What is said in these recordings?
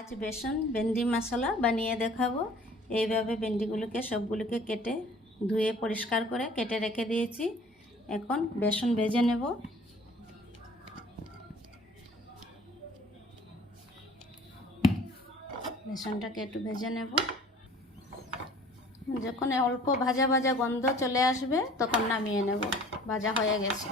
আজ বেসন ভেন্ডি মশলা বানিয়ে দেখাবো। এইভাবে ভেন্ডিগুলোকে সবগুলোকে কেটে ধুয়ে পরিষ্কার করে কেটে রেখে দিয়েছি। এখন বেসন ভেজে নেব। বেসনটাকে একটু ভেজে নেব। যখন অল্প ভাজা ভাজা গন্ধ চলে আসবে তখন নামিয়ে নেব। ভাজা হয়ে গেছে।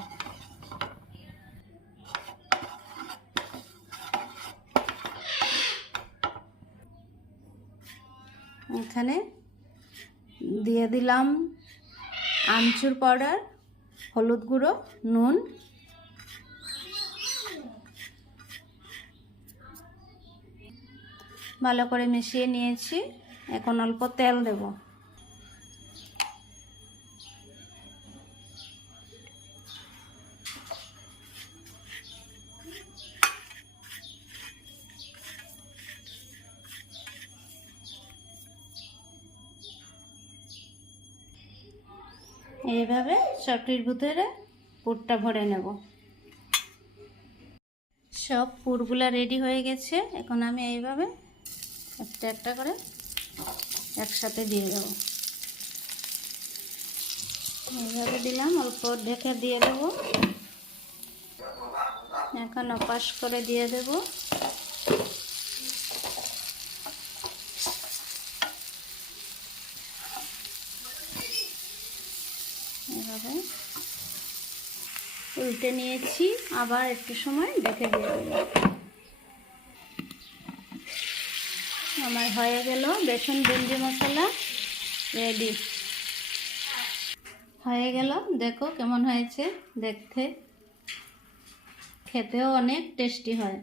এখানে দিয়ে দিলাম আমচুর পাউডার, হলুদ গুঁড়ো, নুন, ভালো করে মিশিয়ে নিয়েছি। এখন অল্প তেল দেব। এইভাবে সবটির ভিতরে পুরটা ভরে নেব। সব পুরগুলা রেডি হয়ে গেছে। এখন আমি এইভাবে একটা একটা করে একসাথে দিয়ে দেব। এইভাবে দিলাম, অল্প ঢেকে দিয়ে দেব। এখন অপাশ করে দিয়ে দেব। এভাবে উল্টে নিয়েছি, আবার একটু সময় ঢেকে দিয়ে দেব। আমার হয়ে গেল বেসন ভেন্ডি মশলা রেডি হয়ে গেল। দেখো কেমন হয়েছে দেখতে, খেতেও অনেক টেস্টি হয়।